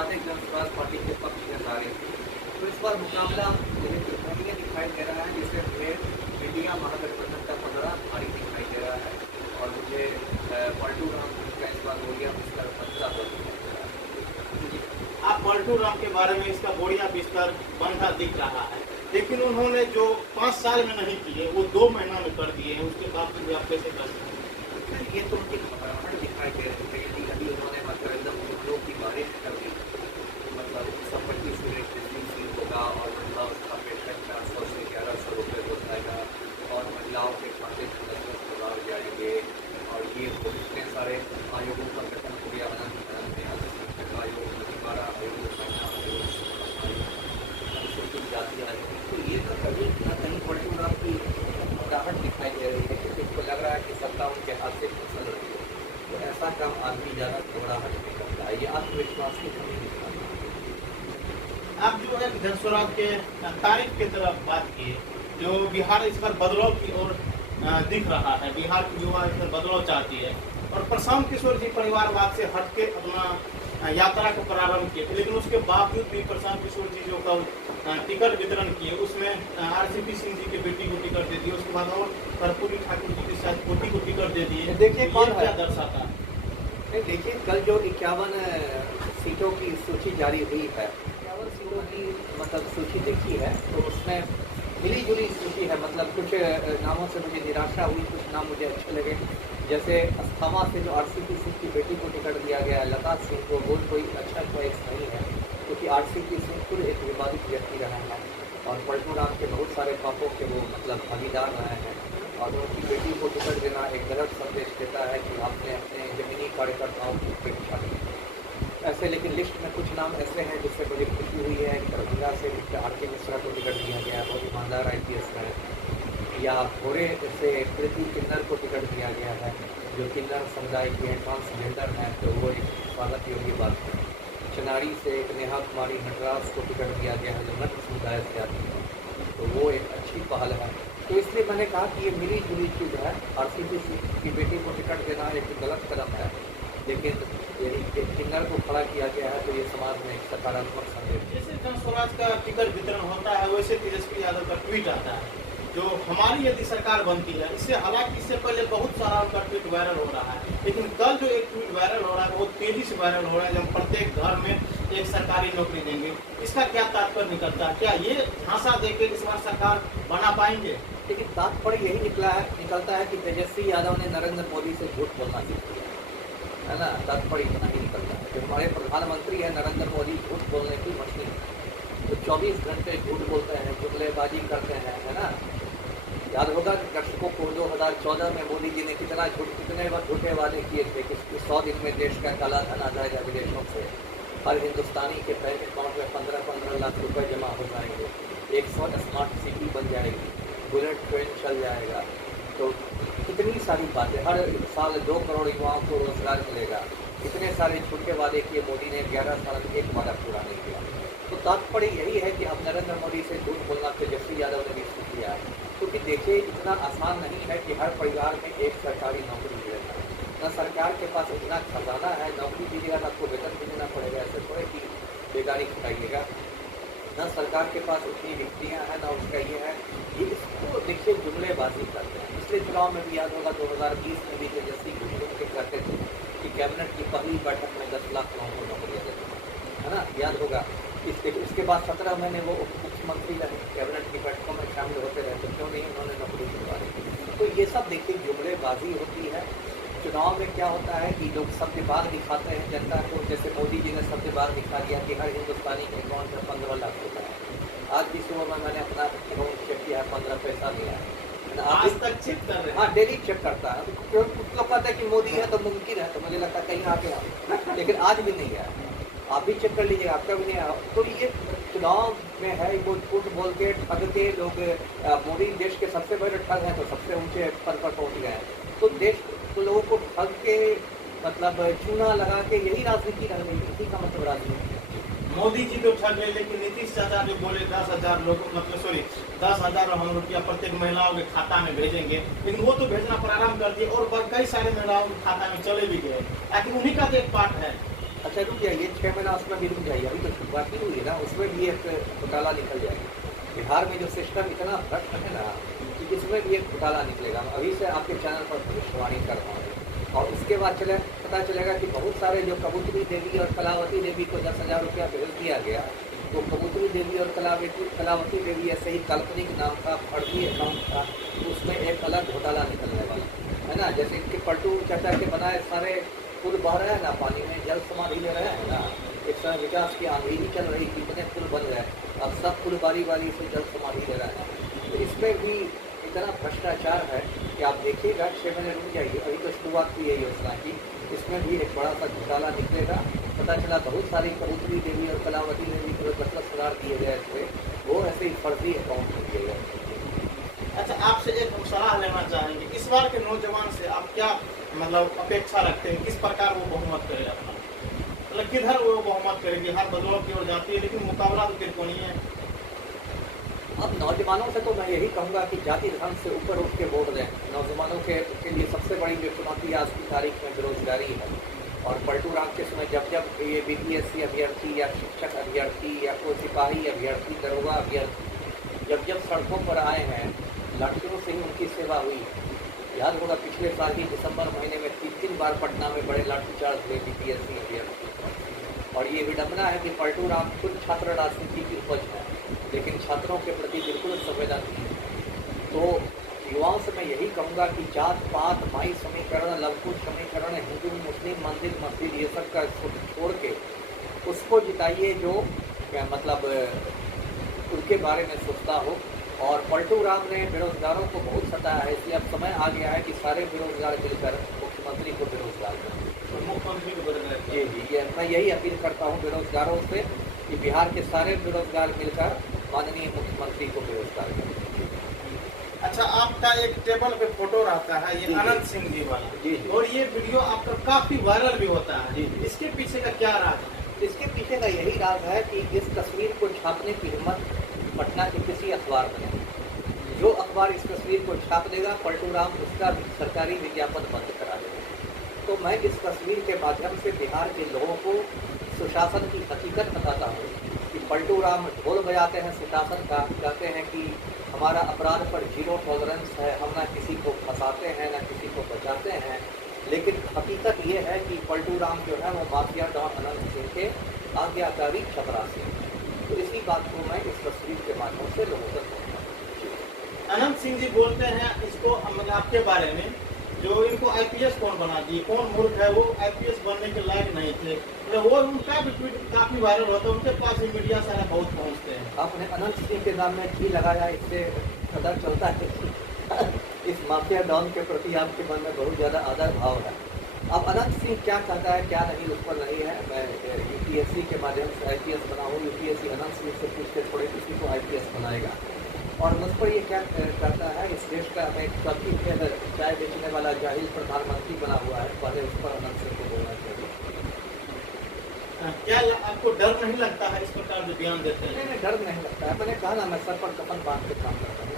सामाजिक जनसुराज पार्टी के पक्ष में नारे थे। तो इस बार मुकाबला निर्दलीय दिखाई दे रहा है, जिससे हमें इंडिया महागठबंधन का पलड़ा भारी दिखाई दे रहा है और मुझे पलटू राम का इस बार बोलिया बिस्तर बंधा हुआ दिखाई दे रहा है। आप पलटू राम के बारे में इसका बोरिया बिस्तर बंधा दिख रहा है, लेकिन उन्होंने जो 5 साल में नहीं किए वो 2 महीना में कर दिए हैं, उसके बावजूद आप कैसे कर सकते हैं? ये तो उनकी घबराहट दिखाई दे रही है। यदि अभी उन्होंने मतलब एकदम मुद्दों की बारिश कर दी, मतलब संपत्ति से सील होगा और महिला उसका पेंशन 400 से 1100 रुपये हो जाएगा और महिलाओं के खाते में 10 करोड़ जाएंगे और ये इतने सारे आयोगों का गठन हो गया, अनाथ आयोग, अधिकारा आयोग, महिला आयोग, अनुसूचित जाति आयोग। तो ये तो कभी न कहीं पलटू राम की घबराहट दिखाई दे रही है, क्योंकि उनको लग रहा है कि सत्ता उनके हाथ से फिसल रही है। तो ऐसा काम आदमी ज़्यादा घबराहट नहीं करता है, ये आत्मविश्वास की कमी दिखाता है। आप जो है जनसुराज के तारीख की तरफ बात किए, जो बिहार इस बार बदलाव की ओर दिख रहा है, बिहार की युवा इस पर बदलाव चाहती है और प्रशांत किशोर जी परिवारवाद से हटके अपना यात्रा को प्रारंभ किए थे, लेकिन उसके बावजूद भी प्रशांत किशोर जी जो कल टिकट वितरण किए उसमें आरसीपी सिंह जी की बेटी को टिकट दे दिए, उसके बाद और कर्पूरी ठाकुर जी की शायद पोती को टिकट दे दिए। देखिए कौन क्या दर्शाता है? देखिए कल जो 51 सीटों की सूची जारी हुई है, 51 सीटों की मतलब सूची देखी है, तो उसमें मिली जुली सूची है। मतलब कुछ नामों से मुझे निराशा हुई, कुछ नाम मुझे अच्छे लगे। जैसे अस्थामा से जो आरसीपी सिंह की बेटी को टिकट दिया गया, लता सिंह को, वो कोई अच्छा चॉइस नहीं है, क्योंकि आरसीपी सिंह खुद एक विवादित व्यक्ति रहा है और पलटू राम के बहुत सारे पापों के वो मतलब भागीदार रहे हैं और उनकी बेटी को टिकट देना एक गलत संदेश देता है कि आपने अपने जमीनी कार्यकर्ताओं की उपेक्षा की। ऐसे लेकिन लिस्ट में कुछ नाम ऐसे हैं जिससे मुझे खुशी हुई है। दरभंगा से आर.के. मिश्रा को टिकट दिया गया, बहुत ईमानदार IPS है। या भोरे से प्रीति किन्नर को टिकट दिया गया है, जो किन्नर समुदाय की ट्रांसजेंडर हैं, तो वो एक स्वागत योग्य बात है। चनारी से एक नेहा कुमारी नटराज को टिकट दिया गया है, जो नट समुदाय से आती है, तो वो एक अच्छी पहल है। तो इसलिए मैंने कहा कि ये मिली जुली चीज़ है। आरसीपी की बेटी को टिकट देना एक गलत कदम है, लेकिन यदि किन्नर को खड़ा किया गया है तो ये समाज में एक सकारात्मक संदेश। जैसे जनस्वराज का टिकट वितरण होता है, वैसे तेजस्वी यादव का ट्वीट आता है, जो हमारी यदि सरकार बनती है, इससे हालांकि इससे पहले बहुत सारा उनका ट्वीट वायरल हो रहा है, लेकिन कल जो एक ट्वीट वायरल हो रहा है वो तेजी से वायरल हो रहा है, जब प्रत्येक घर में एक सरकारी नौकरी देंगे। इसका क्या तात्पर्य निकलता है? क्या ये झांसा देकर इस बार सरकार बना पाएंगे? लेकिन तात्पर्य यही निकलता है कि तेजस्वी यादव ने नरेंद्र मोदी से झूठ बोलना सीख लिया है ना। तात्पर्य इतना ही निकलता है। जो हमारे प्रधानमंत्री है नरेंद्र मोदी, झूठ बोलने की मशीन, तो 24 घंटे झूठ बोलते हैं, जुमलेबाजी करते हैं, है ना। याद होगा कि दर्शकों को 2014 में मोदी जी ने कितने झूठे वादे किए थे कि 100 दिन में देश का काला धन आ जाएगा विदेशों से, हर हिंदुस्तानी के बैंक अकाउंट में 15-15 लाख रुपए जमा हो जाएंगे, 100 स्मार्ट सिटी बन जाएगी, बुलेट ट्रेन चल जाएगा। तो कितनी सारी बातें, हर साल 2 करोड़ युवाओं को रोजगार मिलेगा, इतने सारे झूठे वादे किए मोदी ने, 11 साल में एक वादा पूरा नहीं किया। तो तात्पर्य यही है कि अब नरेंद्र मोदी से झूठ बोलना तेजस्वी यादव ने भी सीख लिया है, क्योंकि देखिए इतना आसान नहीं है कि हर परिवार में एक सरकारी नौकरी मिलेगा। न सरकार के पास इतना खजाना है, नौकरी दीजिएगा तो आपको वेतन भी देना पड़ेगा, ऐसे थोड़े कि बेगारी खटाइएगा। न सरकार के पास उतनी रिक्तियाँ हैं, न उसका ये है। ये इसको देखिए जुमलेबाजी करते हैं। पिछले चुनाव में भी याद होगा 2020 में भी तेजस्वी घोषणा के करते थे कि कैबिनेट की पहली बैठक में 10 लाख लोगों को नौकरियाँ देते हैं, है ना, याद होगा। इसके बाद 17 महीने वो उप मुख्यमंत्री रहे, कैबिनेट की बैठकों में शामिल होते रहे, तो क्यों नहीं उन्होंने नौकरी दिलवाई। तो ये सब देखिए जुमलेबाजी होती है। चुनाव में क्या होता है कि लोग सत्यवाद दिखाते हैं जनता को, जैसे मोदी जी ने सत्यवाद दिखा दिया कि हर हिंदुस्तानी के अकाउंट में 15 लाख रुपये है। आज भी सुबह में मैंने अपना अकाउंट चेक किया, 15 पैसा नहीं आया। आज तक चेक कर रहे हैं? हाँ, डेली चेक करता है। तो कुछ लोग कहते हैं कि मोदी है तो मुमकिन है, तो मुझे लगता है कहीं आ गया, लेकिन आज भी नहीं आया। आप भी चेक कर लीजिएगा, आपका भी नहीं आया। तो ये चुनाव में है, वो झूठ बोल के ठग के लोग, मोदी देश के सबसे बड़े ठग हैं तो सबसे ऊंचे पद पर पहुँच गए हैं। तो देश तो लोगों को ठग के मतलब चूना लगा के यही राजनीति रह गई, इसी का मतलब राजनीति है। मोदी जी तो ठग गए, लेकिन नीतीश चाचा जो बोले 10,000 लोग, मतलब सॉरी 10,000 हम रुपया प्रत्येक महिलाओं के खाता में भेजेंगे, लेकिन वो तो भेजना प्रारंभ कर दिए और कई सारे महिलाओं के खाता में चले भी गए। आखिर उन्हीं का तो एक पार्ट है। अच्छा रुक जाइए, 6 महीना उसमें भी रुक जाइए, अभी तो शुरुआत ही हुई है ना, उसमें भी एक घोटाला निकल जाएगा। बिहार में जो सिस्टम इतना भ्रष्ट है ना कि इसमें भी एक घोटाला निकलेगा। मैं अभी से आपके चैनल पर भविष्यवाणी कर रहा हूँ। और उसके बाद पता चलेगा कि बहुत सारे जो कबूतरी देवी और कलावती देवी को 10,000 रुपया भेज दिया गया, तो कबूतरी देवी और कलावती देवी ऐसे ही काल्पनिक नाम था, फर्जी अकाउंट था, उसमें एक अलग घोटाला निकलने वाला है ना। जैसे इनके पलटू चाचा के बनाए सारे पुल बह रहे हैं ना, पानी में जल समाधि ले रहे हैं ना, एक समय विकास की आंधी ही चल रही थी, कितने पुल बन गए, अब सब पुल बारी बारी से जल समाधि ले रहे हैं। तो इसमें भी इतना भ्रष्टाचार है कि आप देखिएगा, 6 महीने रुक जाइए, अभी तो शुरुआत की है योजना की, इसमें भी एक बड़ा सा घोटाला निकलेगा। पता चला बहुत सारी कबूतरी देवी और कलावती देवी को 10,000 दिए गए थे, वो ऐसे ही फर्जी अकाउंट में दिए गए। अच्छा, आपसे एक हम सलाह लेना चाहेंगे, इस बार के नौजवान से आप क्या मतलब अपेक्षा रखते हैं, किस प्रकार वो बहुमत करे अपना, मतलब किधर वो बहुमत करे? बिहार बदलाव की ओर जाती है, लेकिन मुकाबला तो त्रिकोणीय है। अब नौजवानों से तो मैं यही कहूँगा कि जाति धर्म से ऊपर उठ के वोट दें। नौजवानों के लिए सबसे बड़ी जो चुनौती आज की तारीख में बेरोजगारी है। और पलटू राम के समय जब जब ये बीपीएससी अभ्यर्थी या शिक्षक अभ्यर्थी या कोई सिपाही अभ्यर्थी, दरोगा अभ्यर्थी जब जब सड़कों पर आए हैं, लड़कियों से ही उनकी सेवा हुई। याद होगा पिछले साल ही दिसंबर महीने में 3 बार पटना में बड़े लाठीचार्ज हुए बीपीएससी अभ्यर्थी। और ये विडम्बना है कि पलटू राम खुद छात्र राजनीति की उपज है, लेकिन छात्रों के प्रति बिल्कुल संवेदनशील है। तो युवाओं से मैं यही कहूँगा कि जात पात, भाई समीकरण, लवकुश समीकरण, हिंदू मुस्लिम, मंदिर मस्जिद, ये सब का छोड़ के उसको जिताइए जो मतलब उनके बारे में सोचता हो। और पलटू राम ने बेरोजगारों को बहुत सताया है, इसलिए अब समय आ गया है कि सारे बेरोजगार मिलकर मुख्यमंत्री को बेरोजगार करें। मुख्यमंत्री को बदलना जी जी, ये मैं यही अपील करता हूँ बेरोजगारों से कि बिहार के सारे बेरोजगार मिलकर माननीय मुख्यमंत्री को बेरोजगार करें। अच्छा, आपका एक टेबल पे फोटो रहता है, ये जी, अनंत सिंह जी वाला, जी, जी। और ये वीडियो आपका काफी वायरल भी होता है। जी, जी। इसके पीछे का क्या राज है? इसके पीछे का यही राज है कि इस तस्वीर को छापने की हिम्मत पटना के किसी अखबार में नहीं। जो अखबार इस तस्वीर को छाप देगा, पलटू राम उसका सरकारी विज्ञापन बंद करा देगा। तो मैं इस तस्वीर के माध्यम से बिहार के लोगों को सुशासन की हकीकत बताता हूँ कि पलटू राम ढोल बजाते हैं सुशासन का, कहते हैं कि हमारा अपराध पर 0 टॉलरेंस है, हम ना किसी को फंसाते हैं ना किसी को बचाते हैं। लेकिन हकीकत ये है कि पलटू राम जो है वो माफिया डॉन अनंत सिंह के आज्ञाकारी चपरासी हैं। तो इसी बात को मैं इस तस्वीर के माध्यम से लोगों तक पहुँचाता हूँ। अनंत सिंह जी बोलते हैं इसको, मतलब आपके बारे में, जो इनको आईपीएस कौन बना दिए, कौन मूर्ख है, वो आईपीएस बनने के लायक नहीं थे। मतलब वो उनका भी ट्वीट काफी वायरल होता है, उनके पास भी मीडिया सारा बहुत पहुंचते हैं। आपने अनंत सिंह के नाम में जी लगाया, इससे पता चलता है इस माफिया डॉन के प्रति आपके मन में बहुत ज़्यादा आदर भाव है। अब अनंत सिंह क्या कहता है क्या नहीं उस पर नहीं है। मैं यूपीएससी के माध्यम से आईपीएस बना हूँ, यूपीएससी अनंत सिंह से पूछ के थोड़े किसी को आईपीएस बनाएगा। और मुझ पर ये क्या कहता है, इस देश का एक कभी चाय बेचने वाला जाहिल प्रधानमंत्री बना हुआ है, पहले उस पर अनंत सिंह को बोलना चाहिए। क्या आपको डर नहीं लगता है इस प्रकार जो बयान देते हैं? नहीं, डर नहीं लगता है। मैंने कहा ना, मैं सर पर कफन बांध के काम करता हूँ।